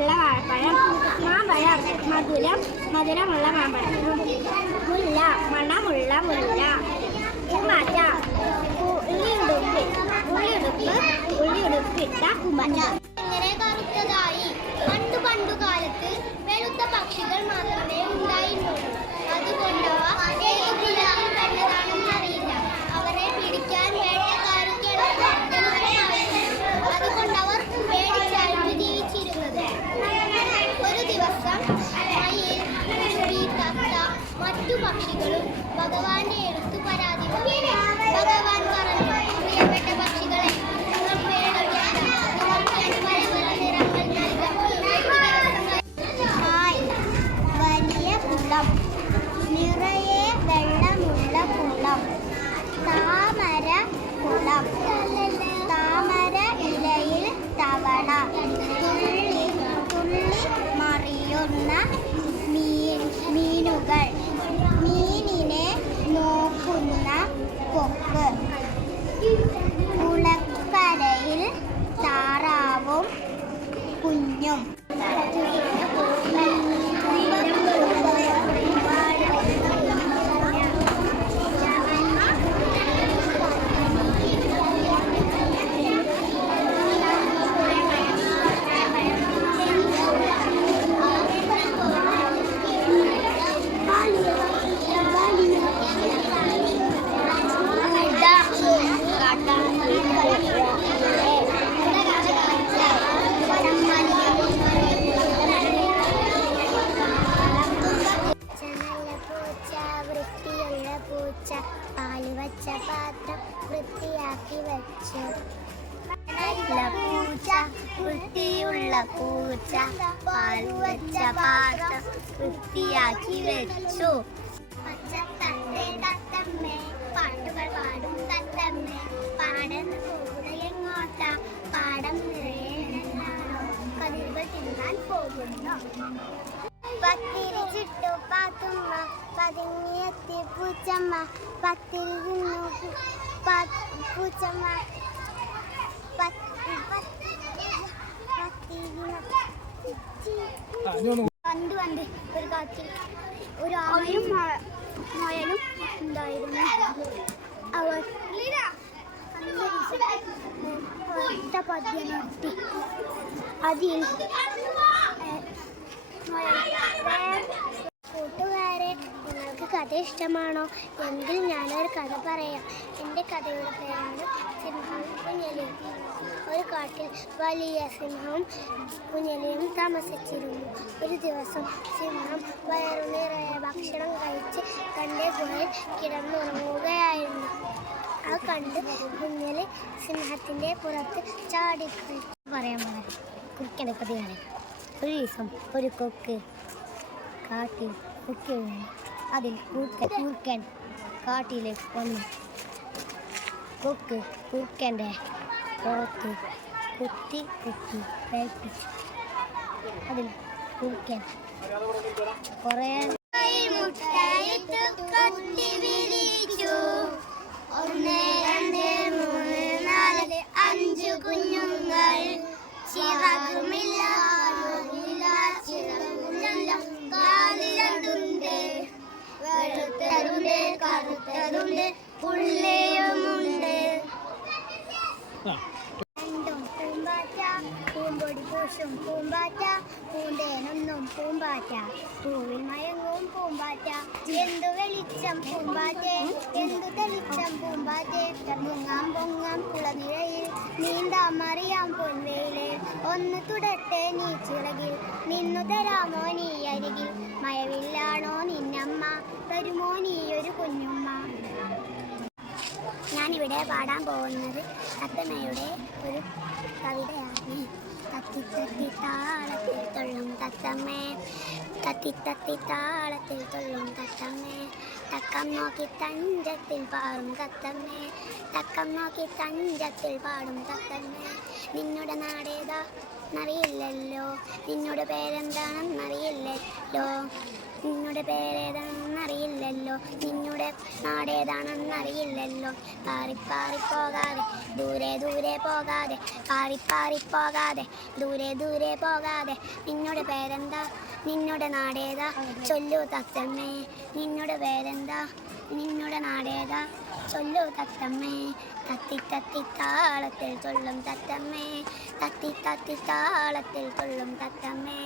മധുരമുള്ള വാഴപ്പഴം, മാമ്പഴം മധുരമുള്ള മാമ്പഴം, മുല്ല മണമുള്ള മുല്ല, പൂമാറ്റ ഉള്ളിയുടുപ്പിട്ട പൂമാറ്റ. എങ്ങനെ കറുത്തതായി? പണ്ടു കാലത്ത് വെളുത്ത പക്ഷികൾ മാത്രമേ ഉണ്ടായിരുന്നുള്ളൂ. അതുകൊണ്ടവ അറിയില്ല. അവരെ പിടിക്കാൻ വേട്ടക്കാർക്ക് അതുകൊണ്ടവർ പേടിച്ചായിരുന്നു ജീവിച്ചിരുന്നത്. ഒരു ദിവസം മയിൽ, തത്ത, മറ്റു പക്ഷികളും ഭഗവാന്റെ എടുത്തു പരാതി പറഞ്ഞു. ഭഗവാൻ പറഞ്ഞു, പ്രിയപ്പെട്ട പക്ഷികളെ, വലിയ കുളം, നിറയെ വെള്ളമുള്ള കുളം, താമര കുളം, താമര ഇലയിൽ തവള, തുള്ളി മറിയുന്ന മീനുകൾ, മീനിനെ നോക്കുന്ന കൊക്ക്, കുളക്കരയിൽ താറാവും കുഞ്ഞും. പാലുവച്ച പാത്രം വൃത്തിയാക്കി വെച്ചു. വൃത്തിയുള്ള പൂച്ച പാലുവച്ച പാത്രം വൃത്തിയാക്കി വെച്ചു. പച്ചത്തത്തെ തത്തമ്മേ, പാട്ടുകൾ പാടും തത്തമ്മേ, പാടന്ന് പോകുന്നത് എങ്ങോട്ടാ? പാടം നിറയെ കതിരുകൾ തിന്നാൻ പോകുന്നു. പത്തിരി ചുട്ടു പാത്തുമ്മ, പതുങ്ങിയെത്തി പൂച്ചമ്മ, പത്തിരി തിന്നു പൂച്ചമ്മ, പണ്ട് ഒരു കാട്ടിൽ ഒരു ആമയും മുയലും ഉണ്ടായിരുന്നു. അവർ പദ്യം നടത്തി. അതിൽ കൂട്ടുകാരെ, നിങ്ങൾക്ക് കഥ ഇഷ്ടമാണോ? എങ്കിൽ ഞാനൊരു കഥ പറയാം. എൻ്റെ കഥയുടെ പേരാണ് സിംഹവും കുഞ്ഞലിയും. ഒരു കാട്ടിൽ വലിയ സിംഹവും കുഞ്ഞലിയും താമസിച്ചിരുന്നു. ഒരു ദിവസം സിംഹം വയറു നിറയെ ഭക്ഷണം കഴിച്ച് തൻ്റെ ഗുഹയിൽ കിടന്നുറങ്ങുകയായിരുന്നു. അത് കണ്ട് കുഞ്ഞലി സിംഹത്തിൻ്റെ പുറത്ത് ചാടിക്കളി. പറയാൻ കുറിക്കേണ്ട കഥയാണ്. ഒരു ദിവസം ഒരു കൊക്ക് കാട്ടിൽ കുക്കിയിരുന്നു. അതിൽ കുറുക്കൻ കാട്ടിലേക്ക് വന്നു. കൊക്ക് കുറുക്കൻ്റെ പുറത്ത് കുത്തി പേപ്പിച്ചു. അതിൽ കുറുക്കൻ കുറേ ഒന്ന്, രണ്ട്, മൂന്ന്, നാല്, 5 കുഞ്ഞുങ്ങൾ. ചിറകുമില്ല, കാലിലുണ്ട്, വെളുത്തതുണ്ട്, കറുത്തതുണ്ട്, പുള്ളിയുമുണ്ട്. രണ്ടും പൂമ്പാറ്റ, പൂമ്പൊടി പൂശും പൂമ്പാറ്റ, പൂന്തേനൊന്നും പൂമ്പാറ്റ, പൂവിൽ മയങ്ങും പൂമ്പാറ്റ. എന്തു വെളിച്ചം പൂമ്പാറ്റേ, എന്തു തെളിച്ചം പൂമ്പാറ്റേ, പൊങ്ങാം കുളനിഴയിൽ, നീന്താം അറിയാം പൊൻവേയിലെ, ഒന്ന് തുടട്ടെ നീ ചിറകിൽ, നിന്നു തരാമോ നീ അരികിൽ, മയവില്ലാണോ നിന്നമ്മ, തരുമോ നീ ഒരു കുഞ്ഞുമ്മ. ഞാനിവിടെ പാടാൻ പോകുന്നത് തത്തമ്മയുടെ ഒരു കവിതയാണ്. തത്തിത്തത്തി താളത്തിൽ തുള്ളും തത്തമ്മേ, തത്തിത്തത്തി താളത്തിൽ തുള്ളും തത്തമ്മേ, തക്കം നോക്കി തഞ്ചത്തിൽ പാടും തത്തമ്മേ, തക്കം നോക്കി തഞ്ചത്തിൽ പാടും തത്തമ്മേ. നിന്നുടെ നാടേതാ എന്നറിയില്ലല്ലോ, നിന്നുടെ പേരെന്താണെന്നറിയില്ലല്ലോ, നിന്നുടെ പേരേതാണെന്നറിയില്ലല്ലോ, നിന്നുടെ നാടേതാണെന്നറിയില്ലല്ലോ. പാറിപ്പാറി പോകാതെ ദൂരെ ദൂരെ പോകാതെ, പാറിപ്പാറി പോകാതെ ദൂരെ ദൂരെ പോകാതെ. നിന്നുടെ പേരെന്താ, നിന്നുടെ നാടേതാ, ചൊല്ലു തത്തമ്മേ. നിന്നുടെ പേരെന്താ, നിന്നുടെ നാടേതാ, ചൊല്ലു തത്തമ്മേ. തത്തി തത്തി താളത്തിൽ തുള്ളും തത്തമ്മേ, തത്തി തത്തി താളത്തിൽ തുള്ളും തത്തമ്മേ.